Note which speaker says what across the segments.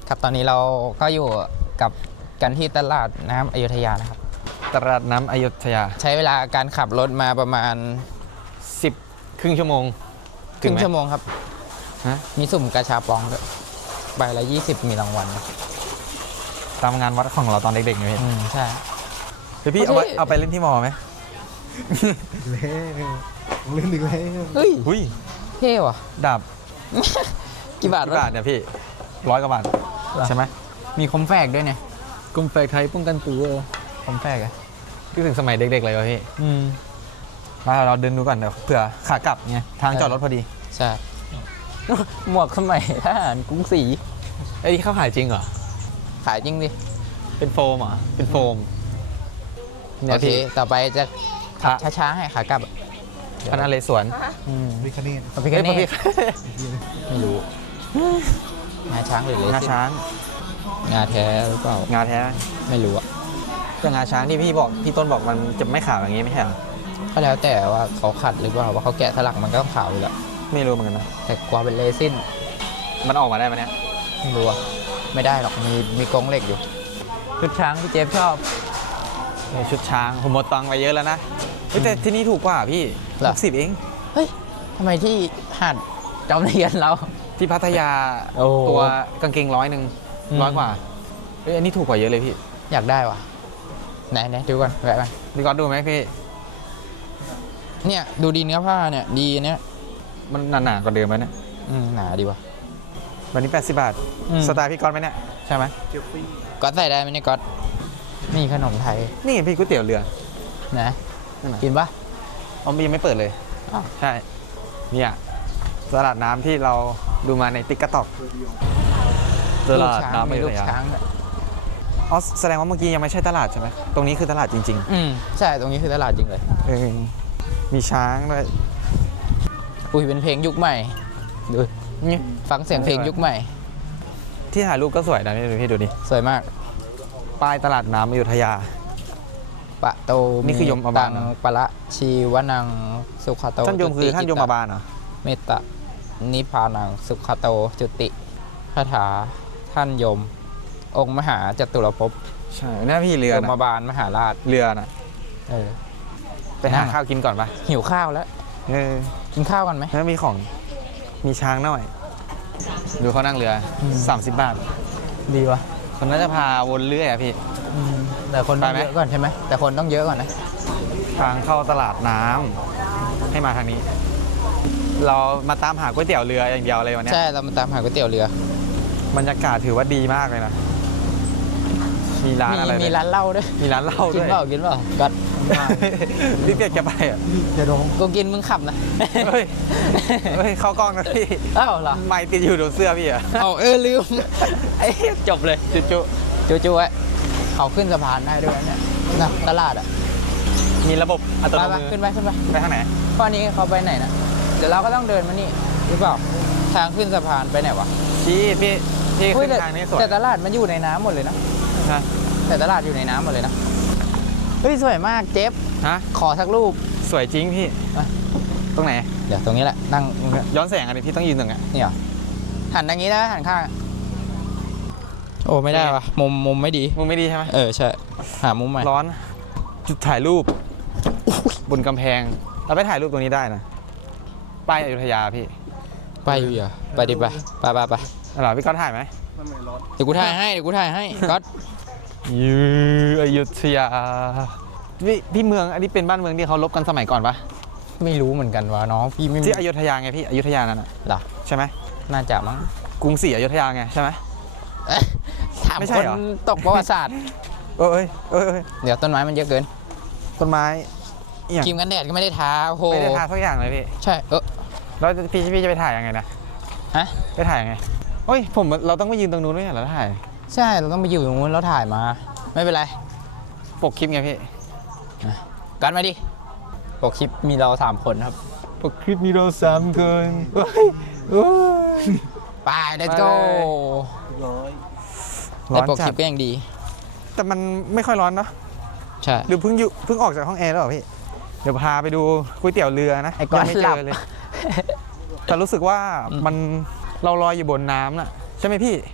Speaker 1: ครับตอนนี้เราก็อยู่กับกันที่ตลาดน้ำอยุธยานะครับ
Speaker 2: ตลาดน้ำอยุธยา
Speaker 1: ใช้เวลาการขับรถมาประมาณ
Speaker 2: 10 ครึ่งชั่วโมง
Speaker 1: ครึ่งชั่วโมงครับ
Speaker 2: ฮะ
Speaker 1: มีสุ่มกระชาปองด้วยใบละ20มีรางวัล
Speaker 2: ตามงานวัดของเราตอนเด็กๆไงพี่
Speaker 1: ใช่
Speaker 2: เดี๋ยวพี่เอาไปเล่นที่มอไหม
Speaker 3: แล้วเล่นอีกแล้ว
Speaker 1: เฮ้ย
Speaker 2: หุย
Speaker 1: เท่ว่ะ
Speaker 2: ดาบ
Speaker 1: กี่บาท
Speaker 2: กี่บาทเนี่ยพี่100 กว่าบาทใช่ไหม
Speaker 1: มีคมแฝกด้วยเนี่ย
Speaker 2: กรมแฝกไทยป้องกันตัว
Speaker 1: คมแฝกอะ
Speaker 2: คิดถึงสมัยเด็กๆเลยวะพี่มาเราเดินดูก่อนเดี๋ยวเผื่อขากลับไงทางจอดรถพอดี
Speaker 1: ใช่ หมวกสมัยทหารกรุงศรี
Speaker 2: ไอ้ที่เขาขายจริงเหรอ
Speaker 1: ขายจริงดิ
Speaker 2: เป็นโฟมเหรอเป็นโฟม
Speaker 1: โอเค
Speaker 2: พี่
Speaker 1: ต่อไปจะขับ
Speaker 2: ครับ
Speaker 1: ช้าๆให้ขากลับอะ
Speaker 2: พระนเรศวร
Speaker 3: วิคเนต
Speaker 1: พระพิฆ
Speaker 2: เอ้ย
Speaker 1: เน
Speaker 2: พระพิ
Speaker 1: ศ
Speaker 2: ฆ
Speaker 1: ไม่รู้งาช้างหรือเล
Speaker 2: งา
Speaker 1: ซิน
Speaker 2: ช้าง
Speaker 1: งาแท้หรือเปล่าง
Speaker 2: าแท้
Speaker 1: ไม่รู้อะ
Speaker 2: ก็งาช้างที่พี่ต้นบอกมันจะไม่ขาวอย่างนี้ไม่ใช่เหรอ
Speaker 1: ก็แล้วแต่ว่าเขาขัดหรือเปล่าว่าเขาแกะสลักมันก็ต้องขาวอยู่แล้ว
Speaker 2: ไม่รู้เหมือนกันนะ
Speaker 1: แต่กว่าเป็นเรซิน
Speaker 2: มันออกมาได้ไหมเนี่ย
Speaker 1: ไม่รู้อะไม่ได้หรอกมีกรงเหล็กอยู่ชุดช้างที่เจฟชอบ
Speaker 2: นี่ชุดช้างผมหมดตังค์ไปเยอะแล้วนะเฮ้ยแต่ที่นี่ถูกกว่าพี่
Speaker 1: เหรอ
Speaker 2: 60เอง
Speaker 1: เฮ้ยทำไมที่หาดจอมเทียนเรา
Speaker 2: ที่พัทยา
Speaker 1: โอ้
Speaker 2: ตัวกางเกง100 100 กว่าเฮ้ยอันนี้ถูกกว่าเยอะเลยพี่
Speaker 1: อยากได้ว่ะไหนดูก่อนแวะไป
Speaker 2: พี่ก๊อตดูไหมพี่
Speaker 1: เนี่ยดูดีเนื้อผ้าเนี่ยดีเนี้ย
Speaker 2: มันหนาๆกว่าเดิมไหมเนี่ย
Speaker 1: หนาดีว่ะ
Speaker 2: วันนี้80 บาท
Speaker 1: อืม
Speaker 2: สไตล์พี่ก๊อตไหมเนี่ยใช่ไหม
Speaker 1: ก๊อตใส่ได้ไหมเนี่ยก๊อตมีขนมไทย
Speaker 2: นี่ไงพี่ก๋วยเตี๋ยวเรือ
Speaker 1: นะ
Speaker 2: นั่นน่ะ
Speaker 1: กินปะ
Speaker 2: อ๋อมันยังไม่เปิดเลย
Speaker 1: อ้าว
Speaker 2: ใช่เนี่ยตลาดน้ำที่เราดูมาในติ๊กต็อกตลาดน้ำ
Speaker 1: มี
Speaker 2: อ
Speaker 1: ลู
Speaker 2: ยุ
Speaker 1: ก
Speaker 2: ธยา
Speaker 1: ช้างด้วย
Speaker 2: อ๋อแสดงว่าเมื่อกี้ยังไม่ใช่ตลาดใช่ไหมตรงนี้คือตลาดจริง
Speaker 1: ใช่ตรงนี้คือตลาดจริงเลย
Speaker 2: ๆมีช้างด้วย
Speaker 1: อุ้ยเป็นเพลงยุคใหม่ดู
Speaker 2: นี่
Speaker 1: ฟังเสียงเพลงยุคใหม่
Speaker 2: ที่ถ่ายรูปก็สวยนะพี่ดูดิ
Speaker 1: สวยมาก
Speaker 2: ป้ายตลาดน้ำอยุธยา
Speaker 1: ปะโต
Speaker 2: นี่คือยมบาล
Speaker 1: ตัง
Speaker 2: เหรอ
Speaker 1: ปะละชีวนังสุขโต
Speaker 2: ท่านยมคือท่านยมบาลเหรอ
Speaker 1: เมตตานิพพานังสุขโตจุติคาถาท่านยม องค์มหาจตุรภพ
Speaker 2: ใช่เนี่ยพี่เรือย
Speaker 1: ม
Speaker 2: นะ
Speaker 1: บาลมหาราช
Speaker 2: เรือนะ
Speaker 1: เออ
Speaker 2: ไปหาข้าวกินก่อนปะ
Speaker 1: หิวข้าวแล้ว กินข้าวกันไหม
Speaker 2: แล้วมีของมีช้างหน่อยดูเขานั่งเรืออ
Speaker 1: ม
Speaker 2: 30 บาท
Speaker 1: ดีวะ
Speaker 2: คนน่าจะพาวนเรื่อยอะพี่
Speaker 1: แต่คนต้อง
Speaker 2: ไปไหม
Speaker 1: เยอะก่อนใช่ไหมแต่คนต้องเยอะก่อนนะ
Speaker 2: ทางเข้าตลาดน้ำให้มาทางนี้ เรามาตามหาก๋วยเตี๋ยวเรืออย่างเดียวเลยวันเนี้ย
Speaker 1: ใช่เรามาตามหาก๋วยเตี๋ยวเรือบ
Speaker 2: รรยากาศถือว่าดีมากเลยนะมีร้านอะไร
Speaker 1: มี
Speaker 2: เลย
Speaker 1: ร้านเหล้าด้วย
Speaker 2: มีร้านเหล้า
Speaker 1: กิน
Speaker 2: ด้วย
Speaker 1: เปล่ากินเปล่าก็
Speaker 2: พี่เปียกจะไปอ่ะ
Speaker 3: จะดอง
Speaker 1: กูกินมึงขับนะ
Speaker 2: เฮ้ยเข้ากล้องนะพี่
Speaker 1: อ้าวเหรอ
Speaker 2: ไม่ติดอยู่โดนเสื้อพี่อ่ะ
Speaker 1: เอาลืม ไอ้เหี้ยจบเลย
Speaker 2: จุจุ
Speaker 1: จู่ๆไว้เขาขึ้นสะพานได้ด้วยเนี่ยนะตลาดอ่ะ
Speaker 2: มีระบบอัต
Speaker 1: ไป
Speaker 2: โน
Speaker 1: ไป
Speaker 2: มือ
Speaker 1: ขึ้นไป
Speaker 2: ไปทางไหน
Speaker 1: ข้อนี้เขาไปไหนนะเดี๋ยวเราก็ต้องเดินมานี่หรือเปล่าทางขึ้นสะพานไปไหนวะ
Speaker 2: พี่ขึ้
Speaker 1: เฮ้ย
Speaker 2: น
Speaker 1: แต่
Speaker 2: ทางนี้สวย
Speaker 1: แต่ตลาดมันอยู่ในน้ำหมดเลยนะ
Speaker 2: ฮะ
Speaker 1: แต่ตลาดอยู่ในน้ำหมดเลยนะเฮ้ยสวยมากเจฟ
Speaker 2: ฮะ
Speaker 1: ขอสักรูป
Speaker 2: สวยจริงพี่
Speaker 1: อ่ะ
Speaker 2: ตรงไหน
Speaker 1: เดี๋ยวตรงนี้แหละนั่ง
Speaker 2: ย้อนแสงอะไรพี่ต้องยืนตรงเนี้ย
Speaker 1: นี่เหรอหันอย่างนี้นะหันข้างโอ้ไม่ได้วะมุมไม่ดี
Speaker 2: มึงไม่ดีใช่ไหม
Speaker 1: ใช่หามุมใหม่
Speaker 2: ร้อนจุดถ่ายรูปบนกำแพงเราไปถ่ายรูปตรงนี้ได้นะป้ายอยุธยาพี่
Speaker 1: ไปอยู่เหรอไปดิไปไป
Speaker 2: เหรอพี่ก๊อตถ่ายไหม
Speaker 1: เดี๋ยวกูถ่ายให้ก๊อต
Speaker 2: ยูอยุธยาพี่เมืองอันนี้เป็นบ้านเมืองที่เขาลบกันสมัยก่อนปะ
Speaker 1: ไม่รู้เหมือนกันว่าน้องพี่ไม่มี
Speaker 2: ที่อยุธยาไงพี่อยุธยานั่นน่ะ
Speaker 1: เหรอ
Speaker 2: ใช่ไหม
Speaker 1: น่าจะมั้ง
Speaker 2: กรุงศรีอยุธยาไงใช่ไหม
Speaker 1: เอ๊ะถาม
Speaker 2: ไม่ใช่
Speaker 1: คน
Speaker 2: เหรอ
Speaker 1: ตกประวัติศาสตร์
Speaker 2: เอ้ย
Speaker 1: เดี๋ยวต้นไม้มันเยอะเกิน
Speaker 2: ต้นไม้อหย่าง
Speaker 1: ครีมกันแดดก็ไม่ได้ทาโอ้โห
Speaker 2: ไม่ได้ทาสักอย่างเลยพี่
Speaker 1: ใช่
Speaker 2: แล้วพี่จะไปถ่ายยังไงนะ
Speaker 1: ฮะ
Speaker 2: ไปถ่ายยังไงเฮ้ยเราต้องไปยืนตรงนู้นด้วยเหรอแล้วถ่าย
Speaker 1: ใช่เราต้องไปอยู่ตรงนู้นแล้วถ่ายมา ไม่เป็นไร
Speaker 2: ปกคลิปไงพี่
Speaker 1: กันมาดิปกคลิปมีเรา3คนครับ
Speaker 2: ปกคลิปมีเรา3 คนเฮ้ย
Speaker 1: ไป let's go
Speaker 3: ร้อย
Speaker 2: ร้
Speaker 1: แต่
Speaker 2: อน
Speaker 1: ปกค
Speaker 2: จั
Speaker 1: ลิ
Speaker 2: ด
Speaker 1: ปก็ยังดี
Speaker 2: แต่มันไม่ค่อยร้อนเนาะ
Speaker 1: ใช่
Speaker 2: หรือเพิ่งออกจากห้องแอร์แล้วเหรอพี่ เดี๋ยวพาไปดูก๋วยเตี๋ยวเรือนะ
Speaker 1: ไอ้ก้อน
Speaker 2: ยังไม่
Speaker 1: ห
Speaker 2: เจ
Speaker 1: ลับ
Speaker 2: อเลย แต่รู้สึกว่ามันเราลอยอยู่บนน้ำน่ะใช่ไหมพี่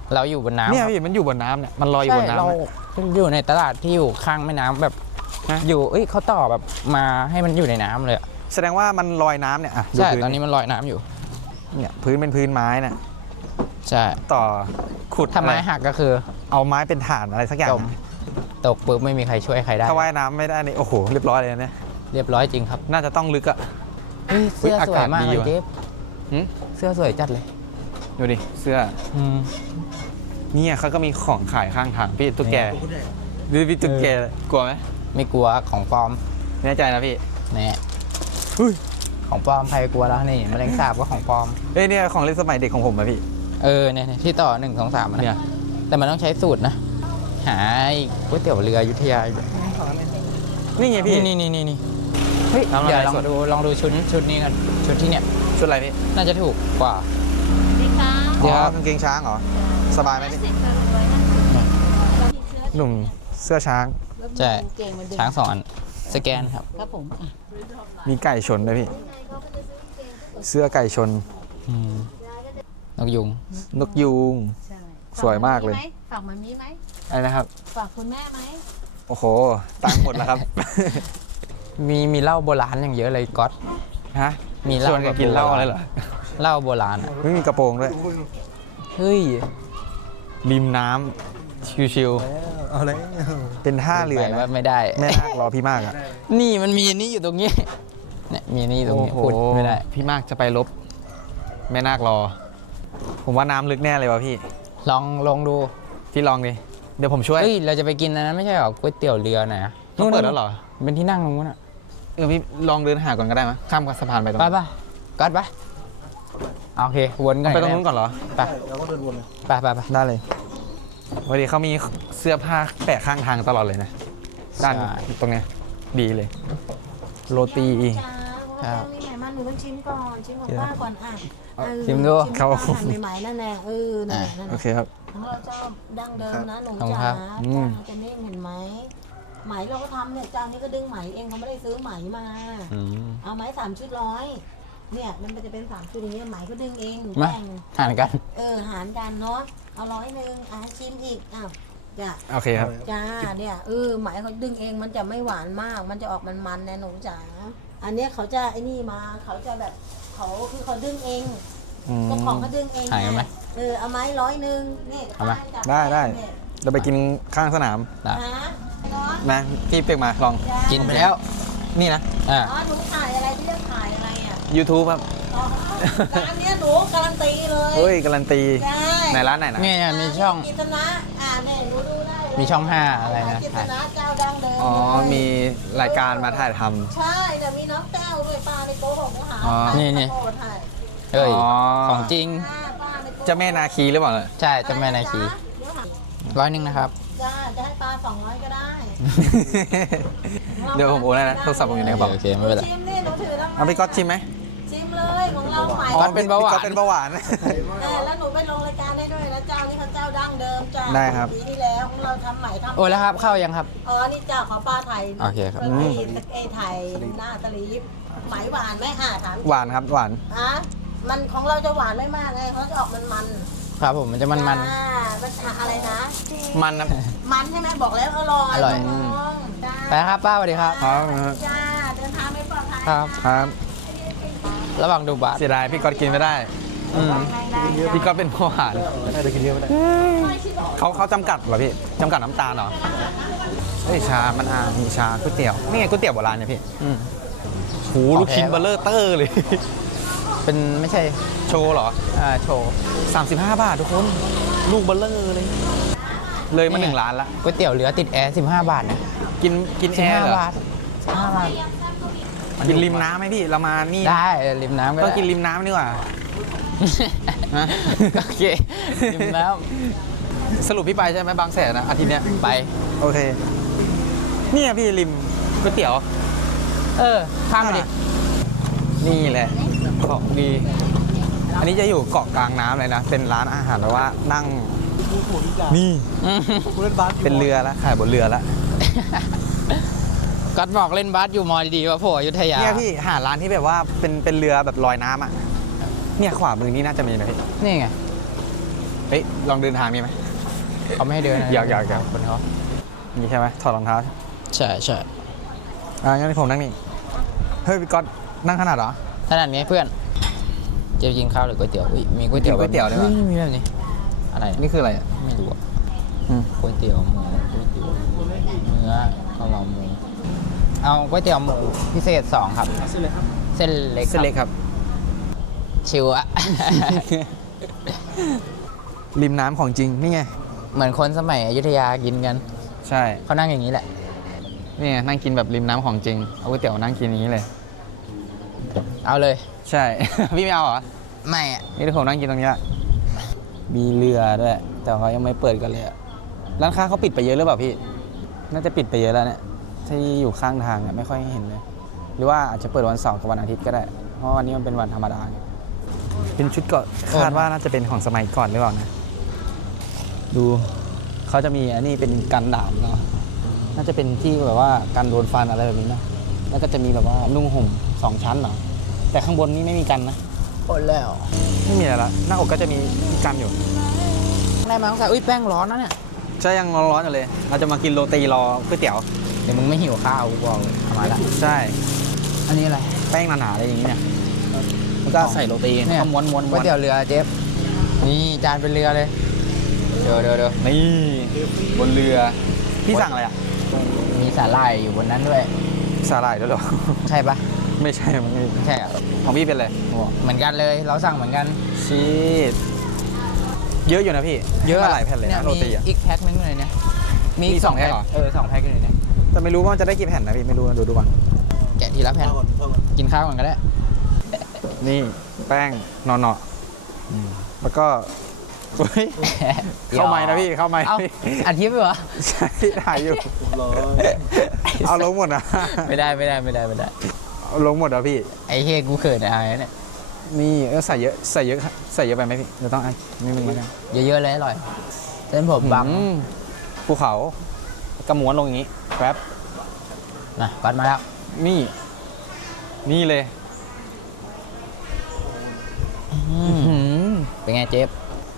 Speaker 1: เราอยู่บนน้ำ
Speaker 2: เนี่ย
Speaker 1: ครับ
Speaker 2: พี่มันอยู่บนน้ำเนี่ยมันลอยอยู่
Speaker 1: ใช่
Speaker 2: บนน้ำ
Speaker 1: เรา
Speaker 2: เนี่ย
Speaker 1: อยู่ในตลาดที่อยู่ข้างแม่น้ำแบบ
Speaker 2: ฮะ
Speaker 1: อยู่เขาต่อแบบมาให้มันอยู่ในน้ำเลยอะ
Speaker 2: แสดงว่ามันลอยน้ำเนี่ยอ่ะดู
Speaker 1: ใช่
Speaker 2: พื้
Speaker 1: ตอนนี้มันลอยน้ำอยู่
Speaker 2: เนี่ยพื้นเป็นพื้นไม้เนี่ย
Speaker 1: ใช่
Speaker 2: ต่อขุด
Speaker 1: ถ้าไม้
Speaker 2: อะไร
Speaker 1: หักก็คือ
Speaker 2: เอาไม้เป็นฐานอะไรสักอย่าง
Speaker 1: จม ตกปุ๊บไม่มีใครช่วยใครได้
Speaker 2: ถ้าว่ายน้ำไม่ได้นี่โอ้โหเรียบร้อยเลยนะเนี่ย
Speaker 1: เรียบร้อยจริงครับ
Speaker 2: น่าจะต้องลึกอะ
Speaker 1: เฮ้ยเสื้อ
Speaker 2: อา
Speaker 1: สว
Speaker 2: กาศ
Speaker 1: ยมาก
Speaker 2: ดี
Speaker 1: เลย
Speaker 2: ว่ะ
Speaker 1: เจฟ
Speaker 2: หึ
Speaker 1: เสื้อสวยจัดเลย
Speaker 2: ดูดิเสื้อ
Speaker 1: อืม
Speaker 2: เนี่ยเขาก็มีของขายข้างทางพี่ตุ๊กแกดูพี่ตุ๊กแกกลัวไหม
Speaker 1: ไม่กลัวของปลอม
Speaker 2: แน่ใจนะพี่
Speaker 1: แน่
Speaker 2: เฮ้ย
Speaker 1: ของปลอมใครกลัวแล้วนี่แมลงสาบก็ของปลอม
Speaker 2: เอ้ยเนี่ยของเล่นสมัยเด็กของผมอะพี่
Speaker 1: เนี่ยที่ต่อ1 2 3นะ
Speaker 2: เนี่ย
Speaker 1: แต่มันต้องใช้สูตรนะ หาไอ้ก๋วยเตี๋ยวเรืออยุธยาอยู่
Speaker 2: นี่ไงพี่
Speaker 1: นี่เฮ้ย
Speaker 2: ทำอะไร
Speaker 1: เดี๋ยวลอ
Speaker 2: ส
Speaker 1: ง
Speaker 2: ด
Speaker 1: ดูชุดนี้กันชุดที่เนี่ย
Speaker 2: ชุดอะไรพี่
Speaker 1: น่าจะถูกกว่า
Speaker 4: ดีค่ะ
Speaker 1: เดี๋
Speaker 2: อ๋
Speaker 1: ยว
Speaker 2: อกางเกงช้างเหรอสบายไหมพี่
Speaker 4: เสร็จกันเลยนะ
Speaker 2: หนุ่มเสื้อช้าง
Speaker 1: ใช่
Speaker 4: เก่งมันดึง
Speaker 1: ช้าง2 อันสแกนครับ
Speaker 4: ครับผมอ่ะ
Speaker 2: มีไก่ชนด้วยพี่ เสื้อไก่ชน
Speaker 1: อืมนกยุง
Speaker 2: นกยูง
Speaker 4: ใช่
Speaker 2: สวยมากเลย
Speaker 4: ฝากมันมีไหม
Speaker 2: อะไรนะครับ
Speaker 4: ฝากคุณแม่ไหม
Speaker 2: โอ้โหตังค์หมดแล้วครับ
Speaker 1: มีเหล้าโบราณอย่างเยอะเลยก๊อต
Speaker 2: ฮะ
Speaker 1: มีเหล้า
Speaker 2: ชวนกันกินเหล้าอะไรเหรอ
Speaker 1: เหล้าโบราณอะ
Speaker 2: ไม่มีกระโปรงด้วย
Speaker 1: เฮ้ย
Speaker 2: ริมน้ำชิว
Speaker 3: เอาแล้ว
Speaker 2: ๆเป็นท่าเรือ
Speaker 1: ไป
Speaker 2: นะ
Speaker 1: ว่าไม่ได้
Speaker 2: แม่นาครอพี่มากอะ
Speaker 1: นี่มันมีนี่อยู่ตรงนี้เนี่ยมีนี่ตรง
Speaker 2: โอ้
Speaker 1: นี้
Speaker 2: โห
Speaker 1: พูดไม่ได้
Speaker 2: พี่มากจะไปลบแม่นาครอ ผมว่าน้ำลึกแน่เลยวะพี่
Speaker 1: ลองดู
Speaker 2: พี่ลองดิเดี๋ยวผมช่วย
Speaker 1: เฮ้ยเราจะไปกินอันนั้นไม่ใช่หรอก๋วยเตี๋ยวเรือไหนอะ
Speaker 2: เขาเปิดแล้วเหรอ
Speaker 1: เป็นที่นั่งตรงนู้นอะ
Speaker 2: พี่ลองเดินหาก่อนก็ได้มั้ยข้ามสะพานไปตรง
Speaker 1: ไป
Speaker 2: นั้น
Speaker 1: ปะก๊อตไปโอเควนกัน
Speaker 2: ไปตรงนู้นก่อนเหรอ
Speaker 1: ไป
Speaker 3: เราก็เดินวนเลย
Speaker 1: ไป
Speaker 2: ได้เลยวันนี้เขามีเสื้อผ้าแปะข้างทางตลอดเลยนะ ด้าน
Speaker 1: ใช่
Speaker 2: ตรงเนี้ยดีเลย โรตี
Speaker 4: จ้าว่ามีไหนมาหนูต้องชิมก่อนชิมของป้าก่อนอ่ะเออ
Speaker 1: ชิมดู
Speaker 4: ชิมของป้าหั่นใหม่ๆนั่นแหละนั่นแหละนั่นแห
Speaker 2: โอ
Speaker 4: ละ
Speaker 2: เคครับ
Speaker 4: ของเราเจ้าดั้งเดิมนะหนู
Speaker 1: ขอบคุณครั
Speaker 4: จ๋า
Speaker 1: บ
Speaker 2: อืม
Speaker 4: จะนิ่มเห็นไหมไหมเราก็ทำเนี่ยเจ้านี้ก็ดึงไหมเองเขาไม่ได้ซื้อไหมมา
Speaker 1: อืม
Speaker 4: เอาไหม3 ชุด100เนี่ยมันจะเป็น3 ชุดอย่างเงี้ยไหมก็ดึงเองหนู
Speaker 1: มา
Speaker 4: แต่ง
Speaker 1: ห่านกัน
Speaker 4: หารกันเนาะเอา100อ่ะชิมอีกอ้าวจ้ะ
Speaker 2: โอเคครับ
Speaker 4: จ้าเนี่ยไหมเขาดึงเองมันจะไม่หวานมาก มันจะออกมันๆแน่หนูจ๋าอันเนี้ยเขาจะไอ้นี่มาเขาจะแบบเขาคือเขาดึงเอง
Speaker 2: อืม
Speaker 4: เจ้าของเขาดึงเอง
Speaker 1: หายกันไหม
Speaker 4: เอาไหม100นี่
Speaker 1: เอาไหม
Speaker 4: จับ
Speaker 2: ได้
Speaker 4: เนี่ย
Speaker 2: เราไปกินข้างสนาม
Speaker 1: นะ
Speaker 4: ฮะเนาะ
Speaker 2: นะพี่เป็กมาลอง
Speaker 4: จ้า
Speaker 1: กินไปแล้ว
Speaker 2: นี่นะ
Speaker 1: อ่ะ
Speaker 4: อ๋อหนูถ่ายอะไรที่เรียกถ่ายอะไรอ่ะ
Speaker 2: YouTube ครับ
Speaker 4: อ๋อร้านเนี้ยหนูการันตีเลย
Speaker 2: เฮ้ยการันตี
Speaker 4: ใช่
Speaker 2: ในร้านไหนนะ
Speaker 1: เนี่ยมีช่อง
Speaker 4: กิตนะเนี่ยหนูดูได้เลย
Speaker 1: มีช่อง5อะไรนะ
Speaker 4: กิตนะเจ้าดังเดิม
Speaker 2: อ๋อ
Speaker 4: เลย
Speaker 2: มีรายการมาถ่ายท
Speaker 4: ใช่แต่มีน้องแต้วด้วยป้าในโต๊ะของหา
Speaker 2: อ๋อ
Speaker 1: นี่
Speaker 4: โอ้ถ่าย
Speaker 1: เฮ้ย
Speaker 2: อ๋อ
Speaker 1: ของจริง
Speaker 4: ป้าในโต๊ะ
Speaker 2: ำเจ้าแม่นาคีหรือเปล่าเนี่ย
Speaker 1: ใช่เจ้าแม่นาคี
Speaker 4: เดี๋ยวหา
Speaker 1: 100นะครับ
Speaker 4: จ้าจะให้ป้า200ก็ได้
Speaker 2: เดี๋ยวผมโอนให้นะโทรศัพท์ผมอยู่ในกระเป๋า
Speaker 1: โอเคไม่เป็นไร
Speaker 4: ชิมนี่หนูถือแล้ว
Speaker 2: เอาพี่ก๊อตชิมไหม
Speaker 4: ชิมเลยของเราใหม่
Speaker 1: ก๊อตเป็นเบาหวาน
Speaker 2: พี่ก๊อตเป็นเบาหวาน
Speaker 4: แล้วหนูไปลงรายการได้ด้วยนะเจ้านี่เขาเจ้าดั้งเดิมจ้า
Speaker 2: ได้ครับ
Speaker 4: ปีที่แล้วของเราทำใหม่ทำ
Speaker 1: โอ้แล้วครับเข้ายังครับ
Speaker 4: อ๋อนี่เจ้าของป้าไทย
Speaker 1: โอเคครับ
Speaker 4: ไอ้ไทยหน้าตะลีบไหมหวานไหมถาม
Speaker 2: หวานครับหวาน
Speaker 4: มันของเราจะหวานไม่มากไงเขาจะออกมัน
Speaker 1: ครับผมมันจะมัน
Speaker 4: มันอะไรนะ
Speaker 2: มันนะ
Speaker 4: มันใช่ไหมบอกแล้วอร่อย
Speaker 1: อร่อย
Speaker 4: จ้า
Speaker 1: ไปครับป้าสวัสดีครับ
Speaker 2: ครับ
Speaker 4: จ้าเดินทางไม่ปลอดภัย
Speaker 1: ครับ
Speaker 2: ครับ
Speaker 1: ระหว่างดูบาส
Speaker 2: เสียดายพี่ก๊อตกินไม่ได้
Speaker 1: อืม
Speaker 2: พี่ก๊อตเป็นเบาหวาน
Speaker 3: ได้แต่กินเยอะไม่ได้
Speaker 2: เขาจำกัดเหรอพี่จำกัดน้ำตาลเหรอเฮ้ยชามันมีชาก๋วยเตี๋ยวนี่ไงก๋วยเตี๋ยวโบราณเนี่ยพี่
Speaker 1: อืม
Speaker 2: โหลูกชิ้นเบลเลอร์เตอร์เลย
Speaker 1: เป็นไม่ใช่
Speaker 2: โชว์เหรอ
Speaker 1: โชว์
Speaker 2: 35 บาททุกคน ลูกเบลเลอร์เลย เลยมา1 ล้านละ
Speaker 1: ก๋วยเตี๋ยวเรือติดแอร์15 บาทนะ
Speaker 2: กินแอร์เหร
Speaker 1: 15
Speaker 2: อ
Speaker 1: บาท15 บาท
Speaker 2: กินริมน้ำไหมพี่ เรามานี่
Speaker 1: ได้ริมน้ำก็
Speaker 2: ต้อง
Speaker 1: ได้
Speaker 2: กินริมน้ำดีกว่า ฮะ
Speaker 1: โอเคริมน้
Speaker 2: สรุปพี่ไปใช่ไหมบางแสนนะอาทิตย์เนี้ย
Speaker 1: ำไป
Speaker 2: โอเค เนี่ยพี่ริมก๋วยเตี๋ยว
Speaker 1: ข้ามไปดิ
Speaker 2: นี่แหละของดี อันนี้จะอยู่เกาะกลางน้ำเลยนะ เป็นร้านอาหารแต่ว่านั่ง นี่
Speaker 3: กูเล่นบาสอยู่
Speaker 2: เป็นเรือแล้วขายบนเรือแล้ว
Speaker 1: กัดบอกเล่นบาสอยู่มอดีๆว่าโผล่อยุธยา
Speaker 2: เนี่ยพี่หาร้านที่แบบว่าเป็นเรือแบบลอยน้ำอ่ะ เนี่ยขวามือนี่น่าจะมีนะพี่
Speaker 1: นี่ไง
Speaker 2: เฮ้ยลองเดินทางนี่ไหม
Speaker 1: เขาไม่ให้เดินนะ
Speaker 2: อยาก
Speaker 1: คนเขา
Speaker 2: นี่ใช่ไหมถอดรองเท้า
Speaker 1: ใช่ใช่
Speaker 2: งั้นผมนั่งนี่เฮ้ยพี่ก๊อตนั่งขนาดเหรอ
Speaker 1: ขนาดนี้เพื่อนเจะกินข้าวหรือก๋วยเตี๋ยวอุ๊ยมีก๋วยเตี๋ยว
Speaker 2: กินก๋วยเตี๋ยวได้ปะ
Speaker 1: ฮ้มีแบบนี้อะไร
Speaker 2: นี่คืออะไรอ่ะ
Speaker 1: ไม่รู้อะ
Speaker 2: อืม
Speaker 1: ก๋วยเตี๋ยวหมูก๋วยเตี๋ยวเนื้อข้าวเหลาหมูเอาก๋วยเตี๋ยวหมูพิเศษ2ครับ
Speaker 3: เส้นเลยครับ
Speaker 1: เส้นเล็ก
Speaker 2: เส้นเล็กครับ
Speaker 1: ชิวอะ
Speaker 2: ริมน้ำของจริงนี่ไง
Speaker 1: เหมือนคนสมัยอยุธยากินกัน
Speaker 2: ใช่
Speaker 1: เขานั่งอย่างนี้แหละ
Speaker 2: นี่ไงนั่งกินแบบริมน้ำของจริงเอาก๋วยเตี๋ยวนั่งกินอย่างนี้เลย
Speaker 1: เอาเลย
Speaker 2: ใช่ พี่ไม่เอาเหรอ
Speaker 1: ไม่อะ
Speaker 2: นี่ที่ผมนั่งกินตรงนี้แหละมีเรือด้วย แต่เขายังไม่เปิดกันเลยอะร้านค้าเขาปิดไปเยอะหรือเปล่าพี่ น่าจะปิดไปเยอะแล้วเนี่ยที่อยู่ข้างทางอะไม่ค่อยเห็นเลย หรือว่าอาจจะเปิดวันเสาร์กับวันอาทิตย์ก็ได้ เพราะวันนี้มันเป็นวันธรรมดาไงเป็นชุดเกาะคาดว่าน่าจะเป็นของสมัยก่อนหรือเปล่านะ ดูเขาจะมีอันนี้เป็นกันดามเนาะ น่าจะเป็นที่แบบว่าการโดนฟันอะไรแบบนี้นะ แล้วก็จะมีแบบว่านุ่งห่ม2 ชั้นเหรอ แต่ข้างบนนี่ไม่มีกันนะ
Speaker 1: หมดแล้ว
Speaker 2: ไม่มีอะไรละหน้าอกก็จะมีกันอยู่
Speaker 1: ได้มาต้องใส่อุ้ยแป้งร้อนนะเนี่ย
Speaker 2: ใช่ยังร้อนๆอยู่เลย เราจะมากินโรตีรอก๋วยเตี๋ยว
Speaker 1: เดี๋ยวมึงไม่หิวข้าวกูบอกเลยเอามาละ
Speaker 2: ใช่
Speaker 1: อันนี้อะไร
Speaker 2: แป้งหนาๆอะไรอย่างนี้เนี่ยแล้วก็ใส่โรตี
Speaker 1: เนี่ย
Speaker 2: ก็ม้วนๆ
Speaker 1: ก๋วยเตี๋ยวเรือเจฟนี่จานเป็นเรือเลย เดี๋ยว
Speaker 2: นี่บนเรือ พี่สั่งอะไรอ่ะ
Speaker 1: มีสาหร่ายอยู่บนนั้นด้วย
Speaker 2: สาหร่ายด้วยเหรอ
Speaker 1: ใช่ปะ
Speaker 2: ไม่ใช่มันไม่
Speaker 1: ไม่ใช่เหรอ
Speaker 2: ของพี่เป็นอะไร
Speaker 1: เหมือนกันเลย เราสั่งเหมือนกัน
Speaker 2: ชีสเยอะอยู่นะพี่มาหลายแผ่นเลยนะโรตีอ่ะ
Speaker 1: มีอีกแพ็คนึงเลยเนี่ย
Speaker 2: มีอีก2แพ็คเหรอ
Speaker 1: 2 แพ็คเลยเนี่ย
Speaker 2: แต่ไม่รู้ว่ามันจะได้กี่แผ่นนะพี่ไม่รู้นะดูก่อน
Speaker 1: แกะทีละแผ่น กินข้าวก่อนก็ได้
Speaker 2: นี่แป้งนอนๆแล้วก็เฮ้ยเข้าไม้นะพี่เข้าไม้
Speaker 1: เอา
Speaker 2: พี่
Speaker 1: อัดคลิปไปเหรอ
Speaker 2: ใช่ถ่ายอยู่
Speaker 3: ร้อย
Speaker 2: เอาลงหมดนะ
Speaker 1: ไม่ได้
Speaker 2: เอาลงหมดเหรอพี่
Speaker 1: ไอ้เฮยกูเขินอะไรเนี่ย
Speaker 2: นี่ใส่เยอะไปไหมพี่เราต้องนิดนึงแล้วกัน
Speaker 1: เยอะๆเลยอร่อยเส้นผมบัง
Speaker 2: ภูเขากระม้วนลงอย่างนี้แป๊บ
Speaker 1: นะกัดมาแล้ว
Speaker 2: นี่เลย
Speaker 1: เป็นไงเจฟ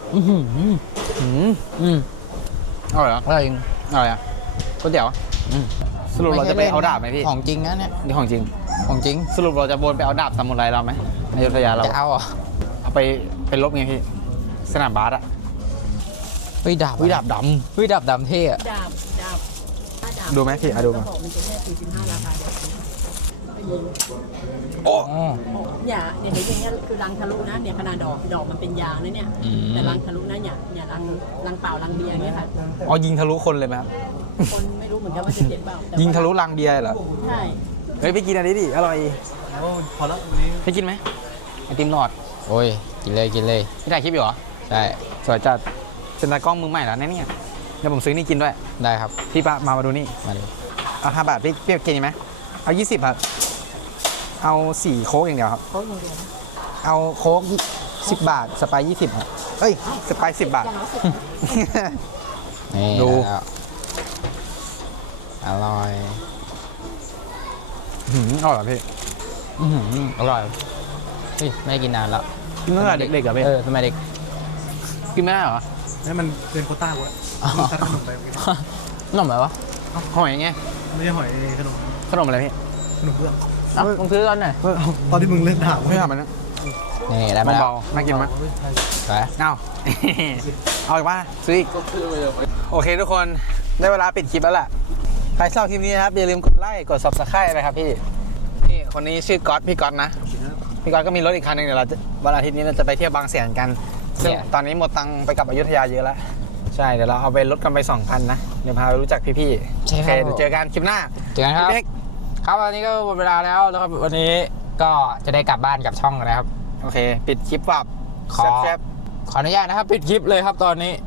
Speaker 2: อร่อยเหรอ
Speaker 1: อร่อยจริง
Speaker 2: อร่อยอ่ะก๋วยเตี๋ยวสรุปเราจะไปเอาดาบไหมพี่
Speaker 1: ของจริงนะเนี่ย
Speaker 2: นี่ของจริง
Speaker 1: ของจริง
Speaker 2: สรุปเราจะวนไปเอาดาบซามูไรเราไหมอยุธยาเรา
Speaker 1: จะเอาเหรอ
Speaker 2: เอาไปลบไงพี่สนามบาสอ่ะ
Speaker 1: เฮ้ยดาบ
Speaker 2: วิดาบด
Speaker 1: เฮ้ยดาบดำเท่อะ
Speaker 4: ดาบถ้า
Speaker 2: ำดูไหมพี่ดูมา
Speaker 4: บอกมันจะแค่45ราคาเดียวไปยิง
Speaker 2: โอ้
Speaker 1: อ๋อ
Speaker 4: เนี่ยอย่างเงี้ยคือรังทะลุนะเนี่ยขนาดดอกมันเป็นยางนะเนี่ย
Speaker 1: อืม
Speaker 4: แต่รังทะลุนะเนี่ยรังเปล่ารังเบียร์เงี้ยค่ะ
Speaker 2: เอายิงทะลุคนเลยไหมครับ
Speaker 4: คนไม่รู้เหมือนกันว่าจะเจ็บเปล่าแต่ว่า
Speaker 2: ยิงทะลุรังเบียร์เหรอ
Speaker 4: ใช่
Speaker 2: เฮ้ยพี่กินอันนี้ดิอร่อย
Speaker 3: โอ้พอแล้ววันนี้
Speaker 2: พี่กินไหมไอติมหลอด
Speaker 1: โอ้ยกินเลย
Speaker 2: พี่ถ่ายคลิปอยู่เหรอ
Speaker 1: ใช่
Speaker 2: สวยจัดเป็นตากล้องมือใหม่แล้วนะเนี่ยเดี๋ยวผมซื้อนี่กินด้วย
Speaker 1: ได้ครับ
Speaker 2: พี่ปะมาดูนี่
Speaker 1: มาเลย
Speaker 2: เอา5 บาทพี่กินไหมเอา20ครับเอา4โค้กอย่างเดียวครับ
Speaker 4: เขาอย่างเดียวนะ
Speaker 2: เอาโค้ก10 บาทสไปซ์20ครับเอ้ยสไปซ์10 บาท
Speaker 4: อย่างละ10
Speaker 1: นี่
Speaker 2: ดู
Speaker 1: แล้วอร่อย
Speaker 2: อร่อยเหรอพี่
Speaker 1: อร่อยเฮ้ยไม่ได้กินนานแล้ว
Speaker 2: กินตั้งแต่เด็กๆเหรอพี่
Speaker 1: สมัยเด็ก
Speaker 2: กินไม่ได้เหรอ
Speaker 3: ให้มันเป็นโควต้าหมด
Speaker 1: อ๋อ
Speaker 3: มึงตัดขนมไปเมื่อกี้
Speaker 1: ขนมอะไรวะ
Speaker 2: หอยไง
Speaker 3: ไม่ใช่หอยขนม
Speaker 2: ขนมอะไรพี่
Speaker 3: ขนมเบื้อง
Speaker 1: เอ้ามึงซื้อกันหน่อย
Speaker 3: ตอนที่มึงเล่นถาม
Speaker 2: ไม่ทำมันนะ
Speaker 1: นี่ได้มาแล้ว
Speaker 2: เบาๆน่ากินไหม
Speaker 1: ไป
Speaker 2: เอา เอาอีกว่าซื้ออีกโอเคทุกคนได้เวลาปิดคลิปแล้วแหละใครชอบคลิปนี้นะครับอย่าลืมกดไลค์กด subscribe ไปครับพี่นี่คนนี้ชื่อก๊อตพี่ก๊อตนะพี่ก๊อตก็มีรถอีกคันหนึงเดี๋ยวเราวันอาทิตย์นี้เราจะไปเที่ยวบางแสนกันซึ่งตอนนี้หมดตังค์ไปกับอยุธยาเยอะแล้วใช่เดี๋ยวเราเอาไปลดกันไป 2,000 นะเดี๋ยวพาไปรู้จักพี่ๆ
Speaker 1: ใช่
Speaker 2: โอ
Speaker 1: ค
Speaker 2: เครับ เดี๋ยวเจอกันคลิปหน้า
Speaker 1: เจอกันครับ
Speaker 2: พี่เป๊ก
Speaker 1: ครับวันนี้ก็หมดเวลาแล้วนะครับวันนี้ก็จะได้กลับบ้านกลับช่องแล้วนะครับ
Speaker 2: โอเค ปิดคลิปแบบ
Speaker 1: ขอ
Speaker 2: แซ่บ
Speaker 1: ขออนุญาตนะครับปิดคลิปเลยครับตอนนี้